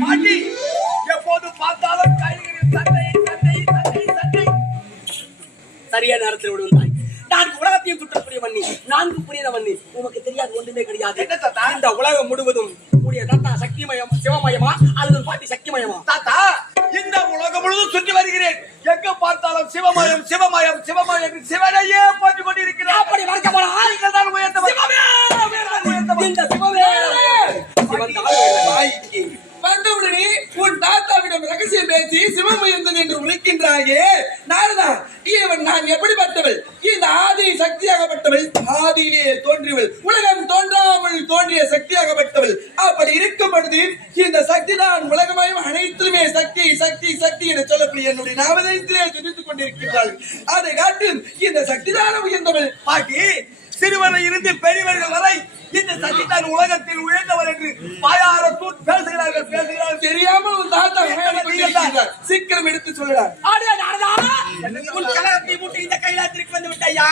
பாட்டி எப்போது பார்த்தாலும் கைகளில் சண்டை சண்டை சண்டை சண்டை சரியா நேரத்தில் விடுவதாய் நான்கு உலகத்தையும் சுற்றக்கூடிய மண்ணி நான்கு புரியுத மண்ணி உமக்கு தெரியாது ஒன்றுமே கிடையாது? இந்த உலகம் முழுவதும் உடைய தாத்தா சக்திமயம் சிவமயமா அல்லது பாட்டி சக்திமயமா? தாத்தா இந்த உலகம் முழுவதும் சுற்றி வருகிறேன். எங்க பார்த்தாலும் சிவமயம் சிவமயம் சிவமயம் சிவனையே போற்றி கொண்டிருக்கிறார். அப்படி மறக்கப்படாது நீங்கள் தான் உயர்ந்தவர். சிவமே! உயர்ந்தவர். இந்த சிவமே! சிவன் தான் உயர்ந்தவர். தாய்க்கு வந்தவுடனே உன் தாத்தாவிடம் ரகசியம் பேசி சிவம் உயர்ந்தது என்று உரைக்கின்றாயே நாரதா இவன் நான் எப்படிப்பட்டவள்? இந்த ஆதி சக்தியாகப்பட்டவள் ஆதியிலே தோன்றியவள். உலகம் தோன்றாமல் தோன்றிய சக்தியாகப்பட்டவள். அப்படி இருக்கும் பொழுது இந்த சக்தி தான் உலகமயம் அனைத்துமே சக்தி சக்தி சக்தி என்று சொல்லக்கூடிய என்னுடைய நாமதயத்திலே துணித்துக் கொண்டிருக்கிறாள் அதை காட்டு இந்த சக்தி தான் உயர்ந்தவள் பாட்டி சிறுவரை இருந்து பெரியவர்கள் வரை இந்த சக்தி தான் உலகத்தில் உயர்ந்தவள் என்று பாயார தூட் தெரியாமல் உன் தாத்தா. சீக்கிரம் எடுத்து சொல்லுடா! உன் கலகத்தை மூட்டி இந்த வந்து விட்டாயா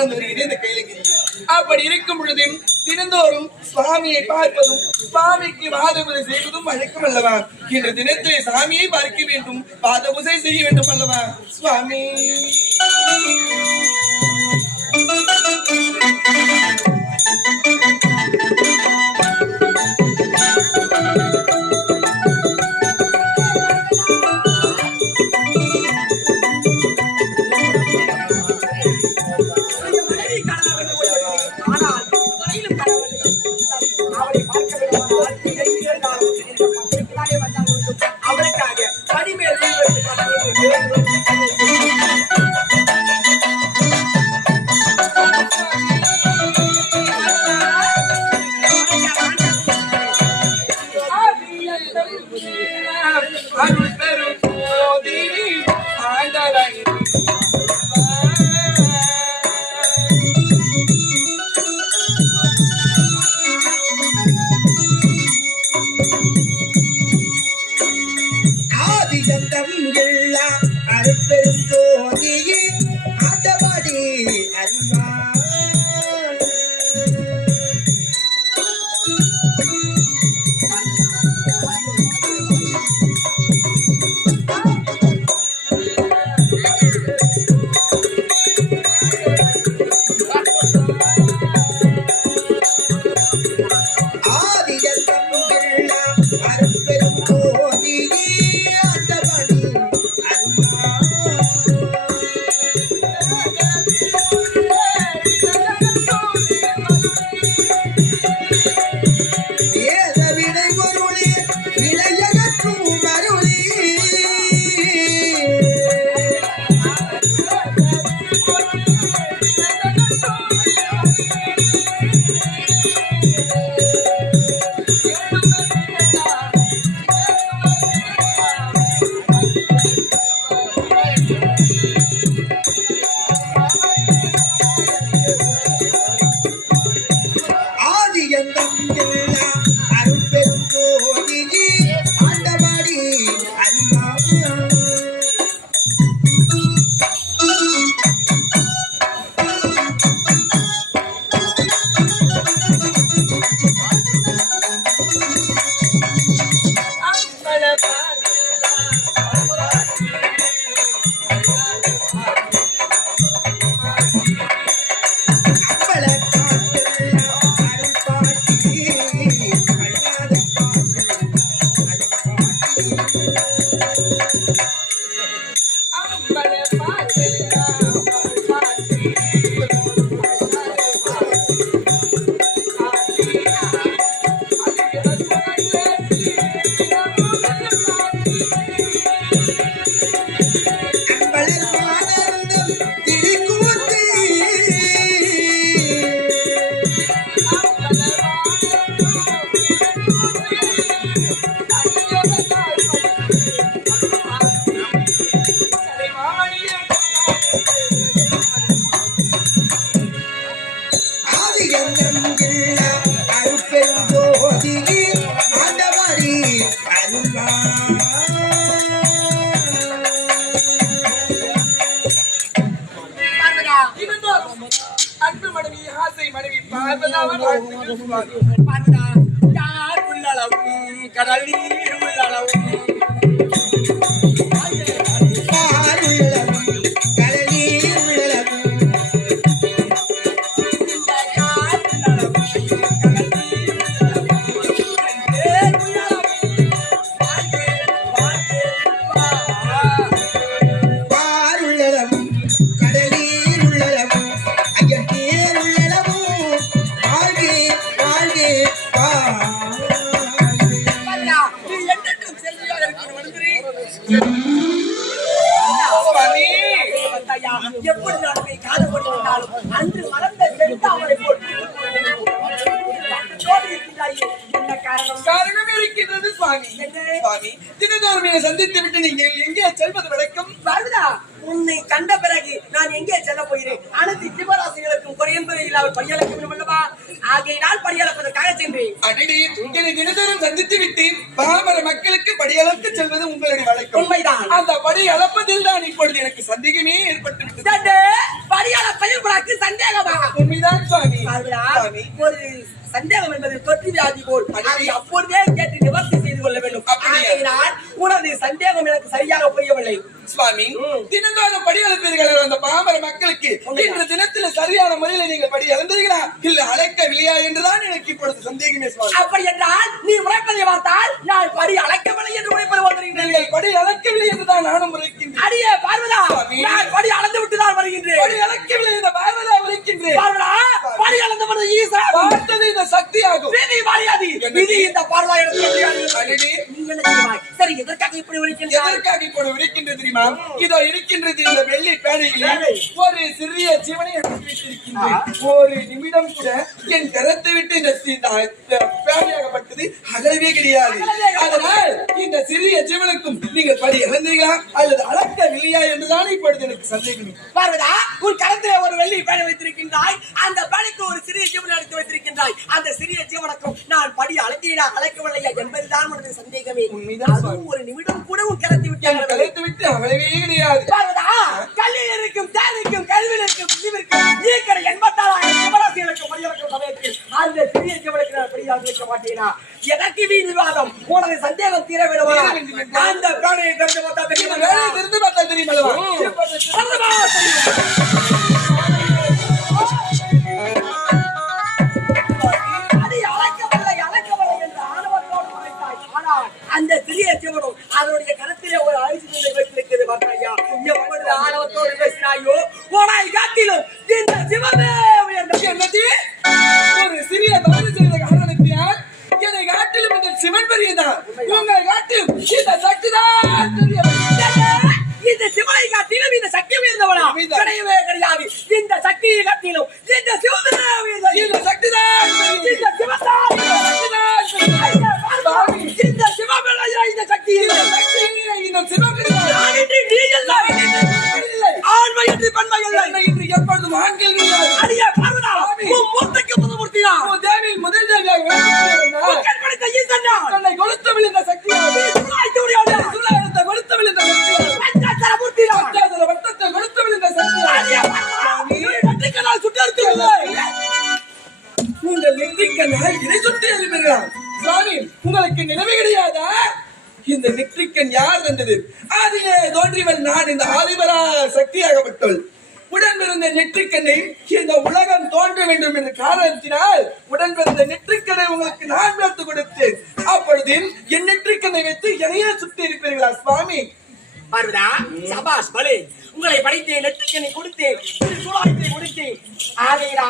வாழ்ந்து வருகிறது இந்த கைலகிரி அப்படி இருக்கும் பொழுதும் தினந்தோறும் சுவாமியை பார்ப்பதும் சுவாமிக்கு வாதமுறை செய்வதும் வழக்கம் அல்லவா? இன்று தினத்தில் சாமியை பார்க்க வேண்டும் வாதமுசை செய்ய வேண்டும் அல்லவா? சுவாமி. Sebelum. உன்னை கண்ட பிறகு நான் எங்கே செல்ல போகிறேன்? அனைத்து ஜீவராசிகளுக்கும் குறையும் குறையில்லாமல் பரியாளக்க வேண்டும் அல்லவா? ஆகையினால் பரியாளப்பதற்காக சென்றேன். அடிடி உங்களை தினதோறும் சந்தித்து விட்டு பாமர மக்களுக்கு படியளத்து செல்வது உங்களுடைய வழக்கம். உண்மைதான். அந்த படி அளப்பதில் தான் இப்பொழுது எனக்கு சந்தேகமே ஏற்பட்டு படியளப்பதில் உனக்கு சந்தேகமா? உண்மைதான் சுவாமி. ஒரு சந்தேகம் என்பது தொற்று வியாதி போல். அப்பொழுதே கேட்டு நிவர்த்தி செய்து கொள்ள வேண்டும். அப்படியே? நான் ஆகையினால் உனது சந்தேகம் எனக்கு சரியாக புரியவில்லை சுவாமி. தினந்தோறும் படி அளப்பீர்கள் அந்த பாமர மக்களுக்கு. இன்று தினத்தில் சரியான முறையில் நீங்கள் படி அளந்தீர்களா இல்ல அழைக்கவில்லையா என்றுதான் எனக்கு இப்பொழுது சந்தேகமே சுவாமி அப்படி என்றால் நீ உழைப்பதை பார்த்தால் நான் இதோ இருக்கின்றது இந்த வெள்ளி பேழையில் பேழை. ஒரு சிறிய ஜீவனை ஒரு நிமிடம் கூட என் கரத்தை விட்டு இந்த பேழையாகப்பட்டது அகலவே கிடையாது. அதனால் இந்த சிறிய ஜீவனுக்கும் நீங்கள் படி இழந்தீர்களா அல்லது அளக்கவில்லையா என்றுதான் இப்பொழுது எனக்கு சந்தேகம். பார்வதா உன் கரத்திலே ஒரு வெள்ளி பேனை வைத்திருக்கின்றாய். அந்த பேனைக்கு ஒரு சிறிய ஜீவன் எடுத்து வைத்திருக்கின்றாய் அந்த சிறிய ஜீவனுக்கும் நான் படி அழைக்கிறா அழைக்கவில்லையா என்பதுதான் உனது சந்தேகமே உண்மைதான் ஒரு நிமிடம் கூட உன் கரத்தை என் விட்டு அகலவே கிடையாது கல்லில் இருக்கும் தேவைக்கும் கல்வியில் இருக்கும் புதிவிற்கும் ஈக்கட எண்பத்தாறாயிரம் சிவராசிகளுக்கும் படியவர்கள் சமயத்தில் அந்த சிறிய ஜீவனுக்கு நான் படியாக வைக்க மாட்டேனா எனக்கு வீண் விவாதம் உனது சந்தேகம் தீர வேண்டும். அந்த பிராணியை தெரிந்து பார்த்தா தெரியுமா? தெரிந்து பார்த்தா தெரியுமல்லவா ம். இப்பொழுது அல்லவா தெரியும். ஆணவத்தோடு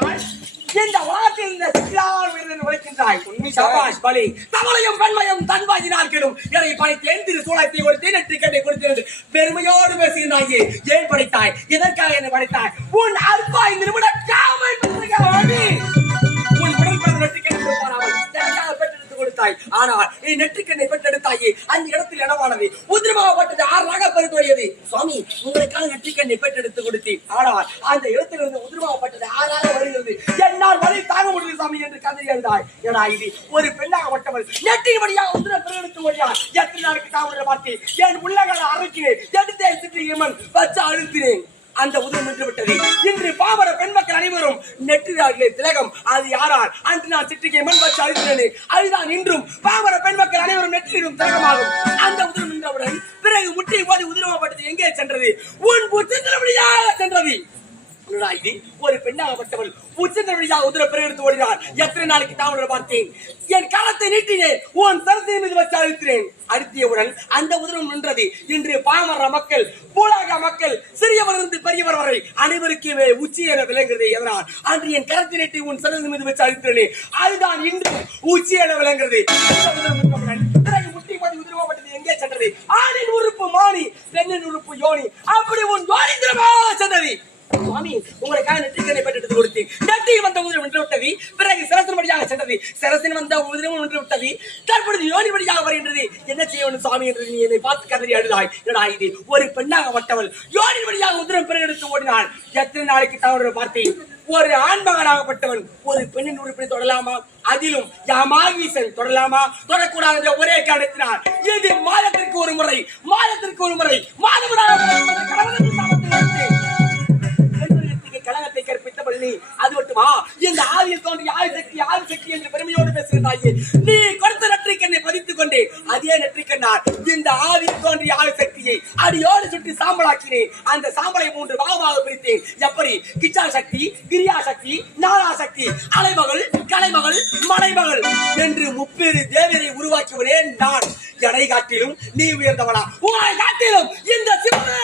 ஆகையினால் இந்த உலகத்தில் இந்த சிறார் விருதன் உழைக்கின்றாய் உண்மை சபாஷ் பலே தவளையும் பெண்மையும் தன்வாயினால் கெடும் என்னை படைத்தேன் திரு சூழாயத்தை கொடுத்தேன் நெற்றிக்கனை கொடுத்தேன் பெருமையோடு பேசுகின்றாயே. ஏன் படைத்தாய்? எதற்காக என்னை படைத்தாய்? உன் அற்பாய் நிமிட காமல் பெற்றெடுத்தாய் ஆனால் நீ நெற்றிக்கண்ணை பெற்றெடுத்தாயே. அந்த இடத்தில் இடமானது. உதிரமாகப்பட்டது ஆறாக பெருத்தோடியது சுவாமி உங்களுக்காக நெற்றிக்கண்ணை பெற்றெடுத்து கொடுத்தேன். ஆனால் அந்த இடத்திலிருந்து உதிரமாகப்பட்டது ஆறாக வருகிறது. என்னால் வரை தாங்க முடியும் சாமி என்று கதை எழுந்தாய். ஏடா இது ஒரு பெண்ணாக மட்டவள் நெற்றி வழியாக உதிர பெருத்து வழியார் எத்தனை நாளைக்கு தாமரை பார்த்தேன். என் உள்ளங்களை அரைக்கிறேன் எடுத்தே சிற்றியம்மன். வச்சு அழுத்தினேன். அந்த உதவி நின்று விட்டது. இன்று பாமர பெண் மக்கள் அனைவரும் நெற்றினார்களே திலகம். அது யாரால் அன்று நான் சிற்றிகை மண் வச்சு அழுத்தினேனே அதுதான் இன்றும் பாமர பெண் மக்கள் அனைவரும் நெற்றிடும் திலகமாகும். அந்த உதவி நின்றவுடன் பிறகு முட்டி போது உதிரமாப்பட்டது எங்கே சென்றது? உன் புத்திரவழியாக சென்றது? என்னடா இது ஒரு பெண்ணாகப்பட்டவள் உச்சந்த வழியாக உதிர பிறகு ஓடினார் எத்தனை நாளைக்கு தாமரை பார்த்தேன். என் காலத்தை நீட்டினேன் உன் சரத்தை மீது வச்சு அழுத்தினேன். அழுத்தியவுடன் அந்த உதிரம் நின்றது. இன்று பாமர மக்கள் பூலாக மக்கள் சிறியவர் இருந்து பெரியவர் வரை அனைவருக்குமே உச்சி என விளங்குகிறது எதனால் அன்று என் கரத்தை நீட்டி உன் சரத்தை மீது வச்சு அழுத்தினேன். அதுதான் இன்று உச்சி என விளங்குகிறது அந்த உதிரம் நின்றவுடன் பிறகு முட்டி போட்டு உதிரமாப்பட்டது எங்கே சென்றது ஆணின் உறுப்பு மானி பெண்ணின் உறுப்பு யோனி அப்படி உன் யோனிந்திரமா சென்றது சுவாமி உங்களுக்காக நெற்றிக்கனை பெற்று கொடுத்து நெற்றி வந்த உதிரம் நின்று விட்டது பிறகு சிரசின் வழியாக சென்றது சிரசின் வந்த உதிரம் நின்று விட்டது தற்பொழுது யோனி வழியாக வருகின்றது என்ன செய்ய வேண்டும் சுவாமி என்று நீ என்னை பார்த்து கதறி அழுதாய். என்னடா இது? ஒரு பெண்ணாக வட்டவள் யோனின் வழியாக உதிரம் பிறகெடுத்து ஓடினாள்? எத்தனை நாளைக்கு தவறு பார்த்தேன் ஒரு ஆண்மகனாகப்பட்டவன் ஒரு பெண்ணின் உறுப்பினை தொடலாமா? அதிலும் யாமாகீசன் தொடலாமா? தொடக்கூடாது என்ற ஒரே காரணத்தினால் இது மாதத்திற்கு ஒரு முறை மாதத்திற்கு ஒரு முறை மாதவிடாத கழகத்தை கற்பித்த பள்ளி அது மட்டுமா? இந்த ஆதியில் தோன்றிய ஆதி சக்தி ஆதி சக்தி என்று பெருமையோடு பேசுகிறாயே. நீ கொடுத்த நெற்றிக்கண்ணை பதித்துக் கொண்டு அதே நெற்றிக்கண்ணார் இந்த ஆதியில் தோன்றிய ஆவி சக்தியை அடியோடு சுற்றி சாம்பலாக்கினேன். அந்த சாம்பலை மூன்று பாகமாக பிரித்தேன். எப்படி? கிச்சா சக்தி கிரியா சக்தி நாரா சக்தி அலைமகள் கலைமகள் மலைமகள் என்று முப்பேறு தேவரை உருவாக்கியவனே நான். எடை காட்டிலும் நீ உயர்ந்தவனா உங்களை காட்டிலும் இந்த சிவனே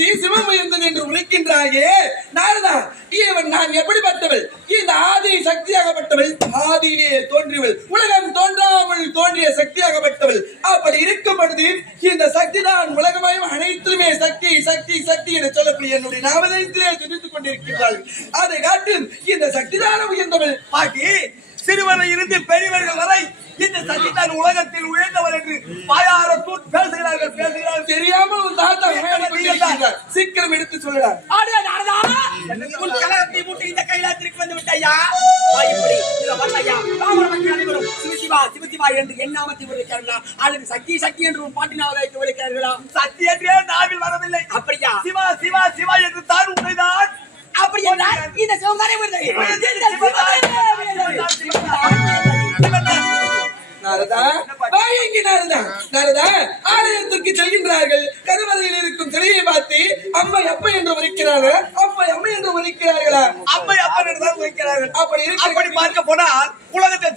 ரகசியம் பேசி சிவம் உயர்ந்தது என்று உரைக்கின்றாயே. நாரதா இவன் நான் எப்படிப்பட்டவள்? இந்த ஆதி சக்தியாகப்பட்டவள் ஆதியிலே தோன்றியவள். உலகம் தோன்றாமல் தோன்றிய சக்தியாகப்பட்டவள். அப்படி இருக்கும் பொழுது இந்த சக்தி தான் உலகமயம் அனைத்துமே சக்தி சக்தி சக்தி என்று சொல்லக்கூடிய என்னுடைய நாமதத்திலே சிவசிவா, சிவசிவா என்று என் நாமத்தை உரைக்கிறார்களா? அல்லது சக்தி சக்தி என்று உன் பாட்டினாவை வைத்து உரைக்கிறார்களா? சக்தி என்றே நாவில் வரவில்லை அப்படியா? சிவா சிவா சிவா என்று தான் உண்மைதான் அப்படி என்றால் இந்த சிவகாரை நாரதா வாயங்கி நாரதா. நாரதா ஆலயத்திற்கு செல்கின்றார்கள். கருவறையில் இருக்கும் சிலையை பார்த்து அம்மை அப்பா என்று உரைக்கிறார்கள். அப்பா அம்மை என்று உரைக்கிறார்களா? அம்மை அப்பன் என்று தான் உரைக்கிறார்கள். அப்படி இருக்கிற அப்படி பார்க்க போனால் உலகத்தை.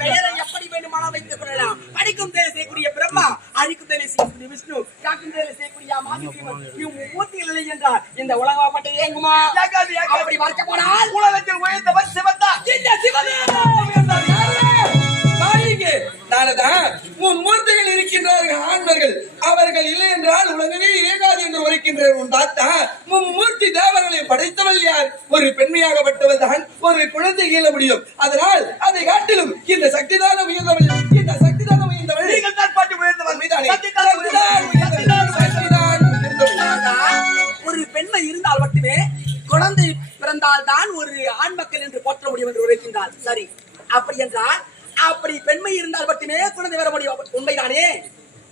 பெயரை எப்படி வைத்துக் கொள்ளலாம். படிக்கும் தேவை செய்யக்கூடிய பிரம்மா, அழிக்கும் தேவை செய்யக்கூடிய விஷ்ணு, காக்கும் தேவை செய்யக்கூடிய இல்லை என்றால் இந்த? ஏகாது, ஏகாது. அப்படி பார்க்க போனால் உலகத்தில் உயர்ந்தவர் சிவன்தான். இந்த சிவனே உன் மூர்த்திகள் இருக்கின்றார்கள் ஆண்மர்கள் அவர்கள் இல்லை என்றால் உலகமே இயங்காது என்று உரைக்கின்ற உன் தாத்தா. மும்மூர்த்தி தேவர்களை படைத்தவள் யார்? ஒரு பெண்மையாகப்பட்டவள் தான் ஒரு குழந்தை இயல முடியும். அதனால் சரி. அப்படி என்றால் அப்படி பெண்மை இருந்தால் மட்டுமே குழந்தை வர முடியும். உண்மைதானே?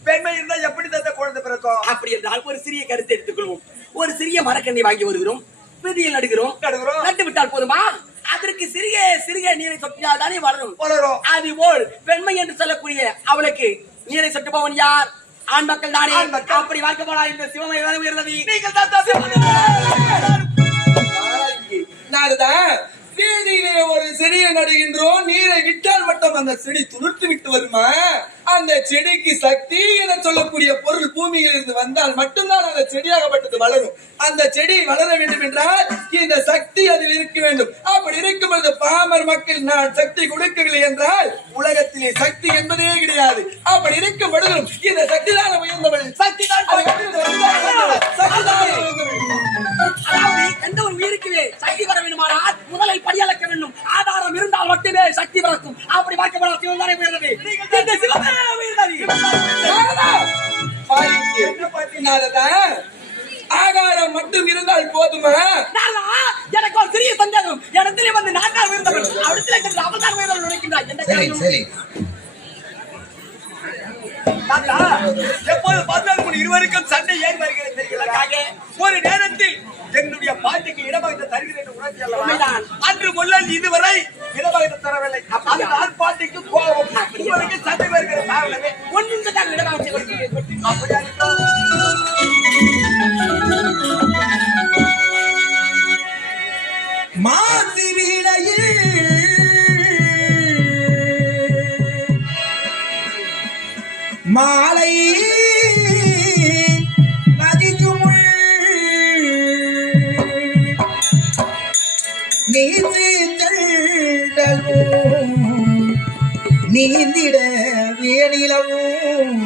பெண்மை இருந்தா எப்படி தந்த குழந்தை பிறக்கும்? அப்படி என்றால் ஒரு சிறிய கருத்தை எடுத்துக்கொள்வோம். ஒரு சிறிய மரக்கண்ணை வாங்கி வருகிறோம். விதியில் நடுகிறோம். நடுகிறோம். நட்டு விட்டால் போதுமா? அதற்கு சிறிய சிறிய நீரை சொட்டினால் தானே வளரும். வளரும். அதுபோல் பெண்மை என்று சொல்லக்கூடிய அவளுக்கு நீரை சொட்டுபவன் யார்? ஆண் மக்கள் தானே. அப்படி பார்க்க போனால் இந்த சிவமை உயர்ந்தது. நீங்கள் தான் தான் நாரதா வீதியிலே ஒரு செடியை நடுகின்றோம். நீரை விட்டால் மட்டும் அந்த செடி துளிர்த்து விட்டு வருமா? அந்த செடிக்கு சக்தி என சொல்லக்கூடிய பொருள் பூமியில் இருந்து வந்தால் மட்டும்தான் அந்த செடியாகப்பட்டது வளரும். அந்த செடி வளர வேண்டும் என்றால் இந்த சக்தி அதில் இருக்க வேண்டும். அப்படி இருக்கும் பொழுது பாமர் மக்கள் நான் சக்தி கொடுக்கவில்லை என்றால் உலகத்திலே சக்தி என்பதே கிடையாது. அப்படி இருக்கும் பொழுதும் இந்த சக்தி தான் உயர்ந்தவள். சக்தி தான் முதலை படியளக்க வேண்டும். ஆதாரம் இருந்தால் மட்டுமே சக்தி பிறக்கும். அப்படி பார்க்க போனால் சிவன் தானே உயர்ந்தது? வாய்க்கு. நாரதா, ஆகாரம் மட்டும் இருந்தால் போதுமா? எனக்கு ஒரு சிறிய சந்தேகம். இடத்திலே வந்து தான் உயர்ந்தவன். அவடத்திலே சென்று அவன் தான் உயர்ந்தவன் என்ன காரணம்? தாத்தா, எப்போது பார்த்தாலும் இருவருக்கும் சண்டை ஏன் வருகிறது ஒரு நேரத்தில் என்னுடைய பாட்டிக்கு இடமாக தருகிறேன் உணர்ச்சி அல்லவா உண்மைதான். அன்று இதுவரை தரவில்லை அது நான் கோபம் உங்களுக்கு சண்டை வருகிற காரணமே ஒன்று தான் கொடுக்கிறேன் மாலை நீந்திட வேணிலவும்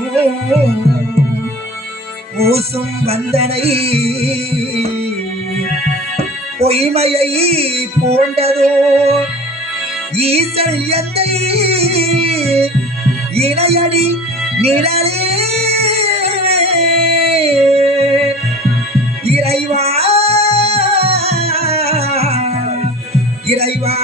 பூசும் வந்தனை. பொய்மையை போண்டதோ ஈசல் எந்தை. இணையடி நிழலே. இறைவா இறைவா.